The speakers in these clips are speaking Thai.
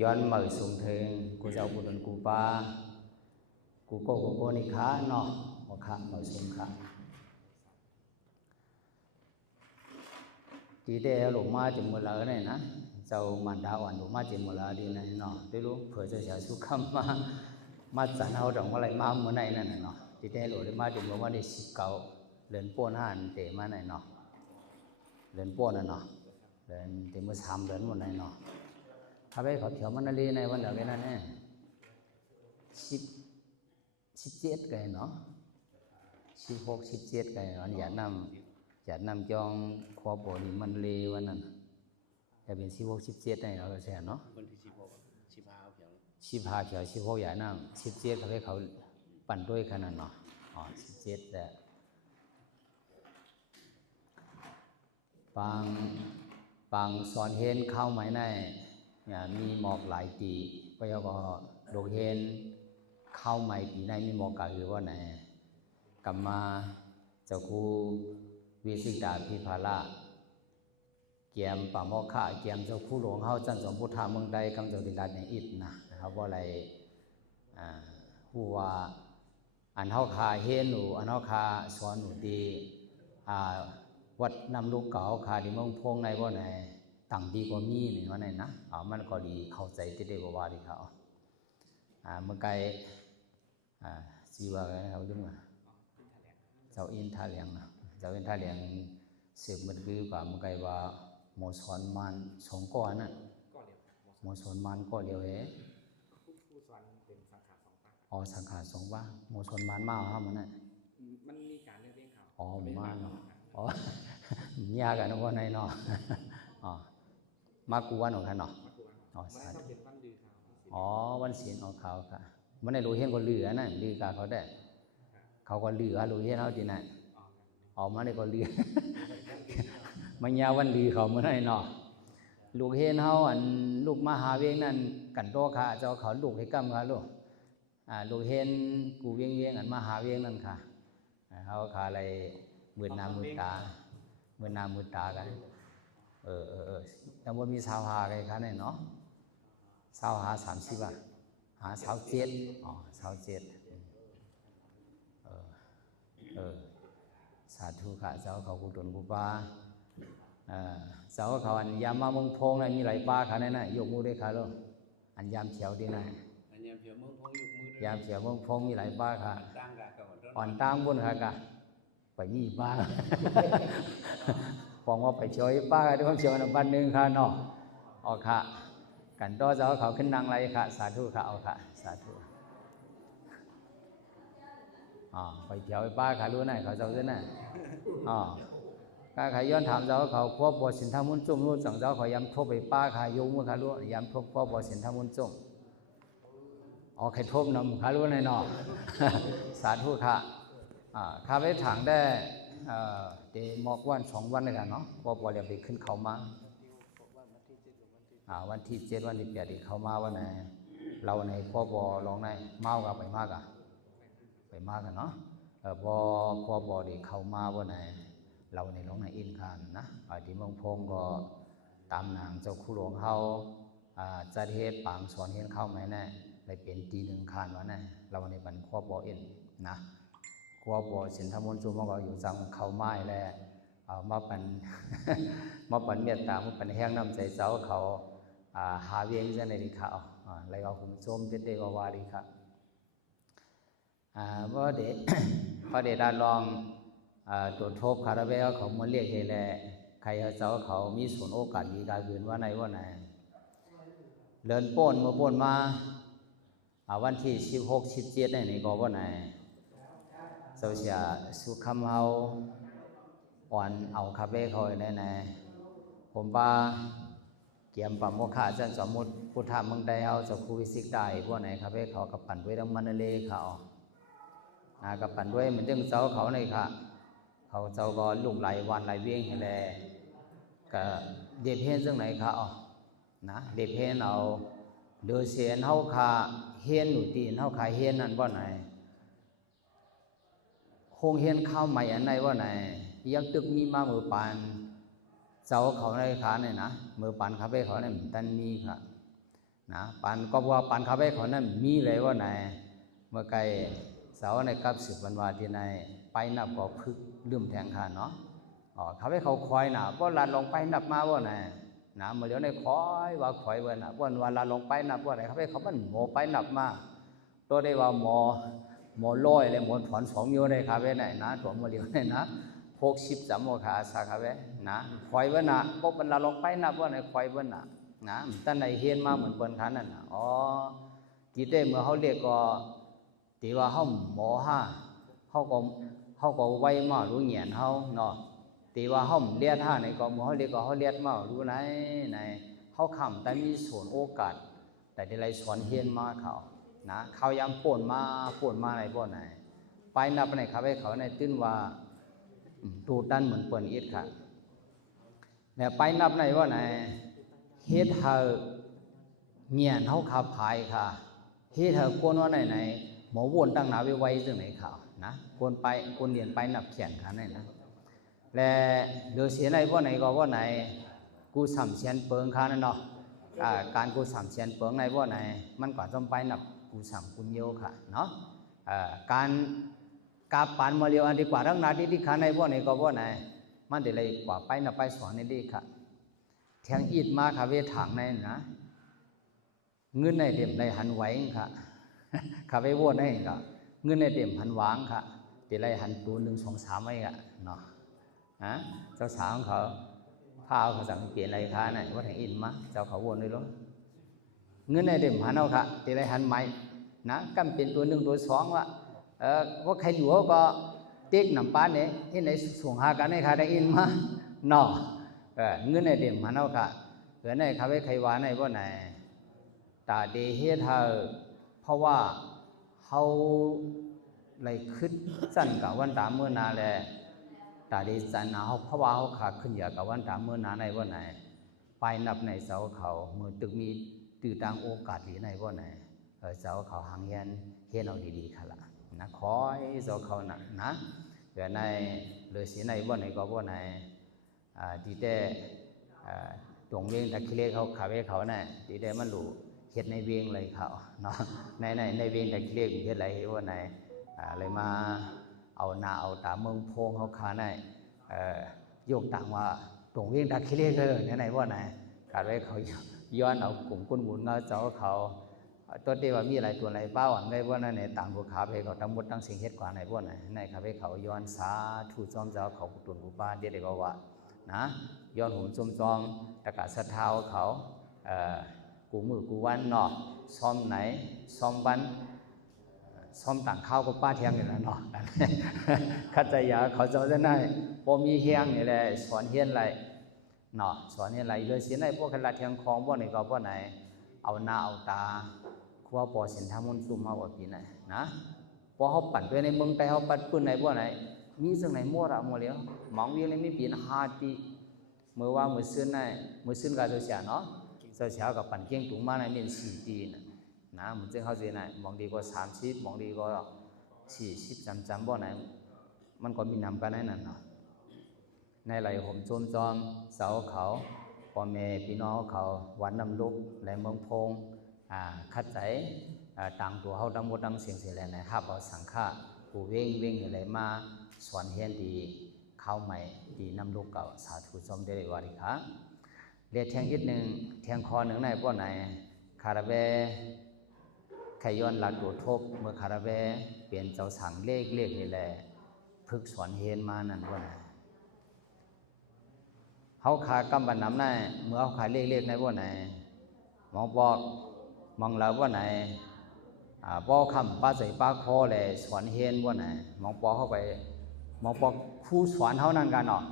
ย้อนmở xuống thềm của giáo của đồn của ba của cô này khá nọ một khá mở xuống khá tí đề lũ ma chỉ một lỡ này nè giáo màn đạo ảnh lũ ma chỉ một lỡ đi này nọ tới lúc phở cho xả xuống khăm mà chẳng hao trọng mà lại ma một này nè nọ tí đề lũ đi ma chỉ một ma đi xịt cầu lên buôn hàn để ma này nọ lên buôn này nọ lên thì mới sắm đến một này nọถ้าไปเขาเขียวมันอะไรในวันเดียวกันนั่นเนี่ย17cáiเนาะ16 17cáiอันอย่านำจองคอบ่นี่มันเลวันนั้นจะเป็น16 17ได้เราก็ใช่เนาะวันที่16 15เขียว15เขียว16อย่านำ17เขาไปเขาปั่นด้วยขนาดเนาะอ๋อ17แต่บางสอนเห็นเข้าไหมในมีหมอกหลายตีก็ยังก็โดเห็นเข้าใหม่ปีในมีหมอกกะหรือว่าไหนกลับมาเจ้าครูวิสิตาพิภาระเกียมป่าหมอกข้าเกียมเจ้าครูหลวงเฮาจันทร์สมพุทธาเมืองใดกำเจ้าติลาในอิฐนะครับว่าอะไรผู้ว่าอันเฮาคาเห็นหนูอันเฮาคาสอนหนูดีวัดนำลูกเก่าคาที่เมืองพงในว่าไหนต่างดีกว่ามีนี่ว่าไหนนะมันก็ดีเข้าใจที่ได้ว่าดีเขาเมื่อไกลซีว่าไงเขาดึงมาเจ้าอินท่าเหลียงนะเจ้าอินท่าเหลียงเสพมันคือกว่าเมื่อไกลว่าโมสอนมันสองก้อนน่ะโมสอนมันก็เดียวผู้สอนเป็นสังขารสองป้าอ๋อสังขารสองป้าโมสอนมันมากครับมันน่ะมันมีการเรียกเขาอ๋อมาเนาะอ๋อยากกันนะว่าไหนเนาะอ๋อมากวนของท่านเนาะอ๋อสาธุเป็นวันลือเขาอ๋อวันศีลของเขาค่ะมันในรู้เห็นก็ลือนะลือกาเขาได้เขาก็ลือรู้เห็นเขาที่ไหนออกมาในก็ลือมันยาวันลือเขาเมื่อไหร่เนาะลูกเห็นเขาอันลูกมหาเวงนั่นกันโตค่ะเจ้าเขาลูกให้กำค่ะลูกลูกเห็นกูเวียงอันมหาเวงนั่นค่ะเขาขาอะไรมือหน้ามือตากันแต่ว่ามีสาวหาไงคะเนี่ยเนาะสาวหา30หาสาว7อ๋อสาว7สาธุค่ะเจ้าเขากุศลกุปาเจ้าเขาอันยามมาเมืองพงเนี่ยมีหลายป้าค่ะเนี่ยนะยกมือได้ค่ะลูกอันยามเขียวดีนะอันยามเขียวเมืองพงยกมือยามเขียวเมืองพงมีหลายป้าค่ะตั้งกะอ่อนตั้งบนค่ะกะไปมีป้าปองว่าไปช่วยป้าด้วยความเชื่อในบ้านหนึ่งค่ะเนาะเอาค่ะกันต่อเจ้าเขาขึ้นนางไรค่ะสาธุค่ะเอาค่ะสาธุไปเที่ยวป้าค่ะรู้ไหนเขาเจ้าด้วยไหนก็ขย้อนถามเจ้าเขาควบบ่สินธรรมุนจุ่มรู้สั่งเจ้าเขาย้ำทบไปป้าค่ะยงมือค่ะรู้ย้ำทบควบบ่สินธรรมุนจุ่มใครทบนำค่ะรู้ไหนเนาะสาธุค่ะข้าไปถังได้เดมอกวัน2 วันเลยกันเนาะพอเดี๋ยวไปขึ้นเขามาวันที่7วันที่8ที่เขามาวันไหนเราในพอบอลองในเมากับไปมากอะไปมากกันเนาะพอบอที่เขามาวันไหนเราในลองในอินคานนะที่เมืองพงก็ตามหนังเจ้าคู่หลวงเขาจะเทศปางสอนเห็นเข้าไหมแน่เลยเป็นตี1 คานวันไหนเราในบันพอบอเอ็นนะครัวบ่สินธรรมุนจุมก็อยู่จังเข้าไม้แล้วมาปันเมตตามาปันแห้งน้ำใจเจ้าเขาหาเวียงจะในดีเขาอะไรก็หุ่มโจมเป็นเดวาวาดีครับพอเดดาลองตรวจทบคาราเบลเขามาเรียกเฮแลใครเจ้าเขามีส่วนโอกาสดีการเกินว่าไหนเดินป้นมาป้นมาวันที่16 17นี่ก็ว่าไหนเจ้าเสียสุขำเฮาอ่อนเอาคาเฟ่เขาแน่ผมว่าเกี่ยมปั๊มโมฆะจันสมมุติพุทธะเมืองใดเอาจะคูวิสิกได้พวกไหนคาเฟ่เขากับปั่นด้วยน้ำมันเลเขากับปั่นด้วยมันจึงเจ้าเขาในค่ะเขาเจ้าก็ลุกไหลวันไหลเวียงให้แลก็เด็ดเห็นซึ่งไหนค่ะนะเด็ดเห็นเอาเดือเสียนเฮาคาเฮียนหนูตีนเฮาคาเฮียนนั่นว่าไหนคงเห็นข้าวใหม่อันใดว่าไหนยังตึกมีมามือปานเจ้าเขาในขาเนี่ยนะมือปานคาเฟ่เขาเนี่ยตันมีค่ะ นะปันก็ว่าปันเขาไปเขานั้นมีเลยว่าไหนเมื่อไกลเสาในกับสืบวันวาที่ไหนไปนับก็พึกลืมแทงขาเนาะเขาไปเขาคอยนะว่าลาลงไปนับมาว่าไหนนะเมื่อเดี๋ยวในคอยว่าคอยว่านะว่าลาลงไปนับว่าไหนเขาไปเขามันหมอไปนับมาตัวได้ว่าหมอลอยเลยหมอถอนสองโยได้ครับเว้ไหนนะตัวเมื่อเดี๋ยวนี่นะ60จำโมขาสาครับเว้นะคอยว่านะพวกมันลาลงไปนับว่าไหนคอยว่านะนะตั้งในเฮียนมาเหมือนบนขันนั่นนะจีเต้เมื่อเขาเรียกก็ตีว่าเขาหมอห้าเขาก็ไว้มารู้เงียนเขาเนาะตีว่าเขาเลียดห้าในก็เมื่อเขาเรียกก็เขาเลียดมารู้ไหนเขาคำแต่มีส่วนโอกาสแต่ที่ไรสอนเฮียนมาเขานะเขาย้ำป่นมาในบ่ไหนไปนับในเขาให้เขาในตื้นว่าตูดันเหมือนเปิ่นอิดค่ะเนี่ยไปนับในว่าไหนเฮ็ดเธอเงียนเขาขับขายค่ะเฮ็ดเธอกวนว่าไหนหมอวนตั้งหนาไว้ซึ่งไหนข่าวนะกวนเรียนไปนับเขียนค่ะนั่นนะและเดี๋ยวเสียในว่าไหนก็ว่าไหนกูสัมเชียนเปิงค่ะนั่นเนาะการกูสัมเชียนเปิงในว่าไหนมันก่อนต้องไปนับกูสัมกุญโยค่ะเนาะการกาปานมาเรียวอันดีกว่าทั้งนาที่ขาในว่าไหนก็ว่าไหนมันเดี๋ยวเลยกว่าไปนับไปสอนในดีค่ะแทงอิดมาค่ะเวถังในนะเงินในเต็มในหันไหวค่ะค่ะไปวนในค่ะเงินในเต็มหันหวางค่ะเดี๋ยวไรหันตัว1 2 3ไว้ค่ะเนาะเจ้าสาวของเขาพาเขาสั่งเปลี่ยนอะไรค่ะนั่นว่าแทงอิดมาเจ้าเขาวนเลยลูกเงินในเต็มหันเอาค่ะเดี๋ยวไรหันไหมนะกำเป็นตัว1 ตัว 2ว่าว่าใครอยู่ก็เต็กหนำป้าเนี่ยที่ไหนส่งหากันในค่ะได้อินมาเนาะเงินในเต็มหันเอาค่ะเกิดในเขาไปใครว่าในว่าไหนตาเดเฮเธอเพราะว่าเขาเลยขึ้นสั้นกับวันตามเมื่อนาแลตาเดจันนาเขาเพราะว่าเขาขาดขึ้นอย่ากับวันตามเมื่อนาในว่าไหนไปนับในเสาเขาเมื่อตึกมีตื่นต่างโอกาสหรือในว่าไหนเสาเขาหางเฮียนเอาดีๆค่ะละนะคอยเสาเขานะเกิดในหรือสีในว่าไหนก็ว่าไหนดีแต่ตรงเวียงตะคิเลเขาขาเวเขาเนี่ยดีแต่มันหลูเฮ็ดในเวียงเลยเขาเนาะในเวียงตะคิเลเฮ็ดอะไรว่าไหนเลยมาเอาหน้าเอาตาเมืองโพงเขาขาในโยกต่างว่าตรงเวียงตะคิเลก็ในว่าไหนขาเวเขาย้อนเอากลุ่มก้นหมุนเงาเจ้าเขาตัวเดียวว่ามีอะไรตัวอะไรเป้าอันได้ว่านั่นในต่างบุคคาเพเขาทั้งหมดทั้งสิ่งเฮ็ดกว่าในว่าไหนในขาเวเขาย้อนสาธุจอมเจ้าเขาตุนอุปาเดียดก็ว่านะย้อนหุ่นจอมตะกะสะเท้าเขากูมือกูวันเนาะซ้อมไหนซ้อมวันซ้อมต่างข้าวกับป้าเทียงนี่แหละเนาะขัดใจยาเขาเจ้าจะได้พอมีเฮียงนี่แหละสอนเฮียนไรเนาะสอนเฮียนไรเลยเสียในพวกขลัดเทียงคลองว่าไหนก็ว่าไหนเอาหน้าเอาตาคัวปอสินทามุนซุ่มมาว่าปีไหนนะพอเขาปั่นไปในเมืองแต่เขาปั่นปืนในว่าไหนมีซึ่งไหนมั่วละมั่วเลี้ยวมองวิ่งเลยไม่ปีน5 ปีเมื่อว่ามือซื้อกับเจ้าเนาะเจ้ากับปั่นเกี้ยงถุงมาในเมียน4 ปีนะมันจึงเขาเสียไหนมองดีกว่า30มองดีกว่า40จำบ่ไหนมันก็มีนำกันนั่นเนาะในไหลห่มโจมจอมเสาเขาพ่อแม่พี่น้องเขาวันน้ำลุกและเมืองพงคัดใจต่างตัวเขาดังหมดดังเสียงเสียแรงนะครับเอาสังฆะกูเว้งอะไรมาสอนเฮียนดีเข้าใหม่ดีน้ำลูกเก่าสาธุชมได้วาริคะเรียกแทงอีกหนึ่งแทงคอหนึ่งในพวกไหนคาราเบขย้อนหลักตัวทบเมื่อคาราเบเปลี่ยนเจ้าสั่งเลขนี่แหละพึกสอนเฮียนมานั่นพวกไหนเขาขากำบันน้ำในเมื่อเขาขายเลขในพวกไหนมองบอกมองแล้วว่าไหนป้อคำป้าใส่ป้าคอเลยสอนเฮียนว่าไหนมองปอเข้าไปมองปอผู้สอนเท่านั้นกันเนาะ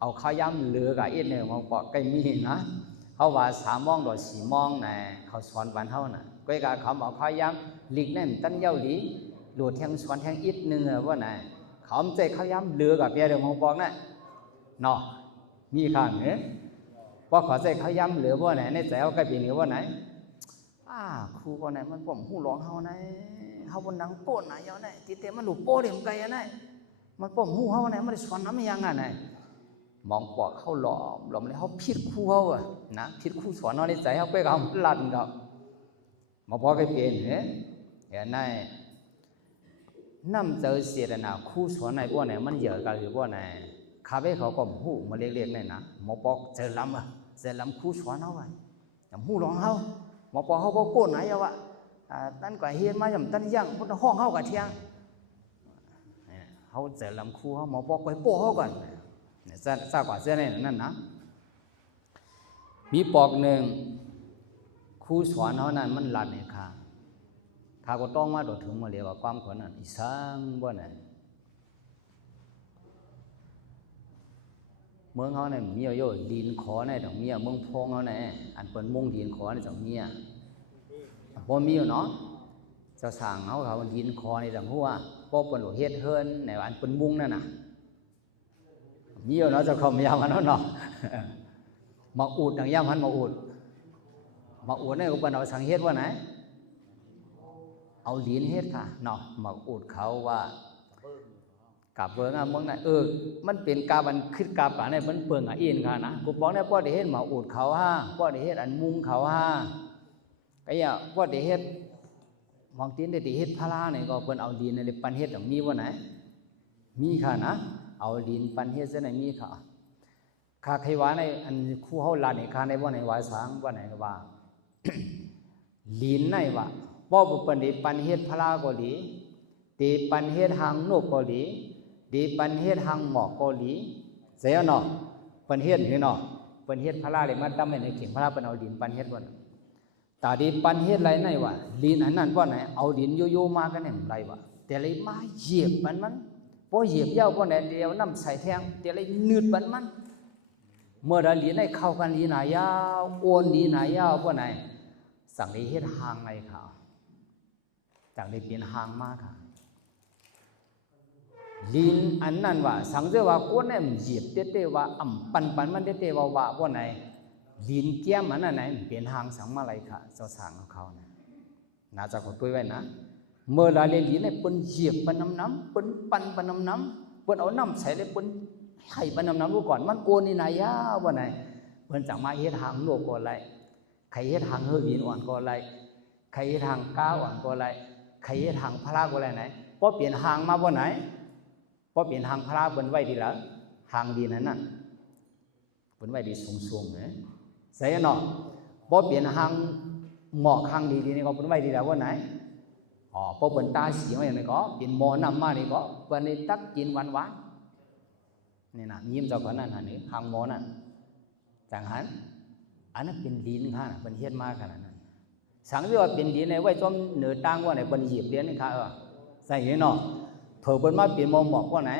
เอาข้าย้ำเหลือกับอีกเนี่ยมองปอใกล้มีนะเขาว่า3 มองดอก4 มองไหนเขาสอนวันเท่าน่ะก้อยกับเขาบอกข้าย้ำหลีกนั่นตั้งเย้าหลีโหลดแทงสอนแทงอีกหนึ่งว่าไหนเขาใจข้าย้ำเหลือกับเพียเดียวมองปอนั่นเนาะมีข้างเนี่ยพอขอใจข้าย้ำเหลือว่าไหนในใจเขาใกล้ปีนี้ว่าไหนครูคนไหนมันผมหูร้องเฮาไหนเฮาบนนังโป้นไหนเยอะไหนตีเตมันหลุดโป้เดี๋ยวมันไกลไหนมันผมหูเฮาไหนมันได้สอนน้ำยังไหนมองปอกเขาหลอมเลยเขาผิดครูเขาอะนะผิดครูสอนเอาในใจเขาไปกับเขาลัดเขา mà bỏ cái tiền nữa hiện nay năm giờ xịt là khu số này bọn này mình giờ cái bọn này khá bé họ còn hú mà liệt này nè mà bỏ giờ làm khu số nó vậy làm hú lòng hao mà bỏ họ bỏ cồn này vậy tan quả hiên mà làm tan giang nó hoang hao cả thiang họ giờ làm khu họ mà bỏ cái bỏ họ còn ra quả xe nàyนั่นนะมีปอกหนึ่งคู่สอนเขานั้นมันหลัดเนี่ยค่ะข้าก็ต้องมาโดดถึงมาเรียกว่าความขนนั้นอีสังบ่นั่นเมืองเขาเนี่ยมีเยอะดินขอเนี่ยต้องมีเมืองพงเขาเนี่ยอันเป็นมุ่งดินขอเนี่ยต้องมีบ่มีเนาะเจ้าสั่งเขาดินขอเนี่ยต้องหัวบ่เป็นหลวงเฮ็ดเฮินในอันเป็นมุ่งนั่นน่ะมีเนาะเจ้าเขาไม่ยามมันเนาะมาอุดดังย่ำหันมาอุดเนี่ยก็เป็นเอาสังเฮ็ดว่าไหนเอาลิ้นเฮ็ดค่ะเนาะมาอุดเขาว่ากับเบิ่งอ่ะมึงน่ะมันเป็นกาบันคิดกาปานเนี่ยมันเปิงอ่ะอินค่ะนะกูบอกเนี่ยพ่อได้เฮ็ดมาอุดเขาฮะพ่อได้เฮ็ดอันมุงเขาฮะก็อย่าพ่อได้เฮ็ดมองตีนได้เฮ็ดพลาเนี่ยก็เพิ่นเอาดินในปันเฮ็ดมีว่าไหนมีค่ะนะเอาดินปันเฮ็ดซะไหนมีค่ะข้าใครว่าในอันคู่เฮาลานี่ข้าในบ่ไหนว่าสางบ่ไหนว่า ลีนในว่าบ่เปิ้นได้ปันเฮ็ดพลาก็ดีตีปันเฮ็ดหางนกก็ดีดีปันเฮ็ดหางหมอกก็ดีเสียเนาะปันเฮ็ดนี่เนาะปันเฮ็ดพลาเลยมาตำให้ในเข่งพลาเปิ้นเอาดินปันเฮ็ดบ่ตาดีปันเฮ็ดไรในว่าลีนอันนั้นบ่ไหนเอาดินโยๆมากันเนี่ยไรว่าแต่เลยมาเหยียบมันบ่เหยียบยาวบ่ไหนเดียวน้ำใส่แทงแต่เลยนืดมันเมื่อได้ลีนให้เข้ากันลีนหายาวโอนลีนหายาวบ่ไหนสั่งได้เฮ็ดหางในค่ะสั่งได้เปลี่ยนหางมาค่ะลีนอันนั้นว่าสังเกตว่าคนเนี่ยเหยียบเตะว่าอ่ำปันมันเตะว่าบ่ไหนลีนแก้มอันนั้นไหนเปลี่ยนหางสังมาไรค่ะเจ้าสั่งของเขาเนี่ยน่าจะขอตัวไว้นะเมื่อได้ลีนเนี่ยเปิ้นเหยียบปันน้ำเปิ้นปันน้ำเปิ้นเอาน้ำใส่เลยเปิ้นให้ปันน้ำรู้ก่อนมันโอนนี่นายาบ่ไหนเปิ้นจังมาเฮ็ดหางโลกก็ไรใครเฮ็ดหางเฮือบินอ่อนก็ไรใครเฮ็ดหางก้าวอ่อนก็ไรใครเฮ็ดหางพลาก็ไรไหนพอเปลี่ยนหางมาบ่ไหนพอเปลี่ยนหางพลาเปิ้นไว้ดีแล้วหางดีนั้นน่ะเปิ้นไว้ดีสูงๆเนี่ยใส่เนาะพอเปลี่ยนหางหมอกหางดีนี่ก็เปิ้นไว้ดีแล้วว่าไหนพอเปิ้นตาสีไว้นี่ก็เปลี่ยนหมอนำมานี่ก็เปิ้นได้ตักกินหวานๆนี่น่ะยิ้มเจ้าคนนั้นหั่นนี่หางหมอนั่นจังหันอันนั้นเป็นดินค่ะเป็นเฮ็ดมากขนาดนั้นสังเกตว่าเป็นดินในไว้จอมเหนือตั้งว่าไหนเป็นเหยียบเลี้ยนค่ะใส่เห็นเนาะเผื่อเป็นมาเปลี่ยนหมอกว่าไหน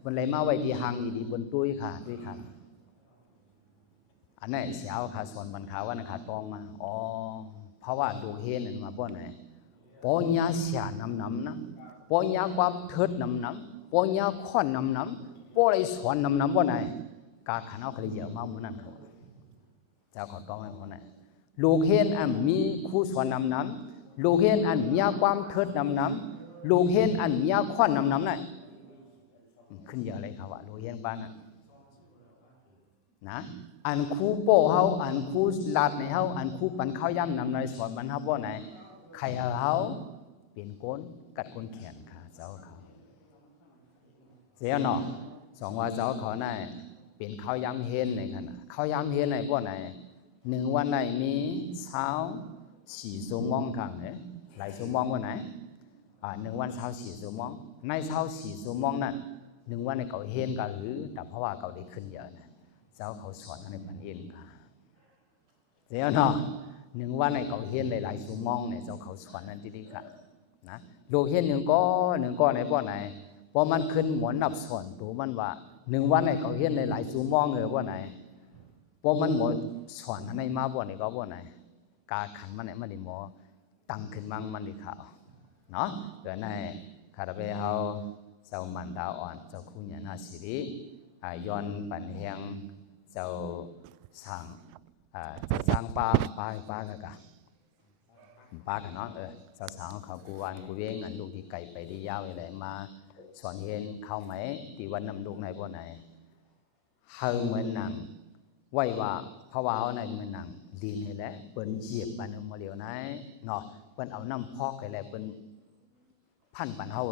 เป็นไรมาไว้ที่หางดีบนตุ้ยค่ะด้วยค่ะอันนั้นเสียวค่ะส่วนบรรขาววันขาตองมาเพราะว่าดูเห็นมาบ่ไหนปอยาเสียน้ำนะปอยาความเทิดน้ำปอยาข้อนน้ำปอไรสวนน้ำบ่ไหนกาขันเอาเขาเยอะมากเหมือนนั้นเขาเจ้าขอต้องให้เขาหน่อยลูกเห็นอันมีคู่สวนน้ำลูกเห็นอันมีความเทิดน้ำลูกเห็นอันมีข้อนน้ำนั่นขึ้นเยอะเลยครับว่าลูกเห็นบ้านนั้นนะอันคู่โป้เขาอันคู่ลาดในเขาอันคู่ปันข้าวย่ำน้ำในสวนบรรทับว่าไหนใครเอาเขาเปลี่ยนก้นกัดก้นแขนค่ะเจ้าเขาเสียหนอสองว่าเจ้าเขาไหนเป็นข้าวย้ำเห็นในขณะข้าวย้ำเห็นในพวกไหนหนึ่งวันไหนมีเช้า4 ชั่วโมงครั้งเนี่ยหลายชั่วโมงวันไหน1 วันเช้า4 ชั่วโมงในเช้า4 ชั่วโมงนั้น1 วันในเขาเห็นก็หรือแต่เพราะว่าเขาได้ขึ้นเยอะนะเจ้าเขาสอนในปัญญาค่ะเดี๋ยวเนาะ1 วันในเขาเห็นหลายชั่วโมงในเจ้าเขาสอนนั่นที่ดีค่ะนะโลกเห็นหนึ่งก้อนในพวกไหนพอมันขึ้นหมวนนับส่วนตัวมันว่า1 วันในเขาเห็นหลายชั่วโมงเลยว่าไหนพอมันหมดสอนในมาบ่ไหนก็บ่ไหนกาขันมันไหนมันได้หมอตั้งขึ้นมั่งมันได้ข่าวเนาะเดี๋ยวในคาราเบเฮาเจ้ามันดาวอ่อนเจ้าคู่เนี่ยนาสิริย้อนปันแหงเจ้าสร้างป้กันเนาะเจ้าสาวเขากูวันกูเว้งอันลูกที่ไก่ไปได้ยาวอะไรมาสอนเห็นเข้าไหมที่วันนำลูกในบ่ไหนเฮาเหมือนหนังไว้ว่าเพราะว่าเอาในเหมือนหนัง ดินนี่แหละเปิ้นเหยียบปันเอามาเหลียวไหนเนาะเปิ้นเอาน้ำพอกไปแหละเปิ้นพันปันเฮา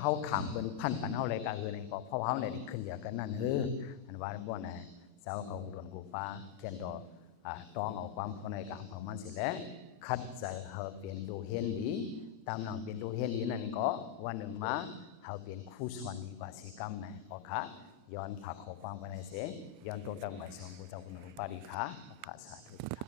เฮาขามเปิ้นพันปันเฮาเลยก็นี่ก็เพราะเฮาเลยขึ้นอย่ากันนั่นอันว่าบ่น่ะเจ้าเขาดวนกูปาเขียนดอตองเอาความเข้าในกลางของมันสิแหละคัดใจเฮาเป็นโลเฮนดีตามหลังเป็นโลเฮนดีนั่นก็วันหนึ่งมาเฮาเป็นคู่สวรรค์ดีกว่าสิกรรมไหนก็ค่ะย้อนผักขอฟังไปในเสย้อนตรงตามหมายสองพระเจ้าคุณอุปาริขาพระสาธุค่ะ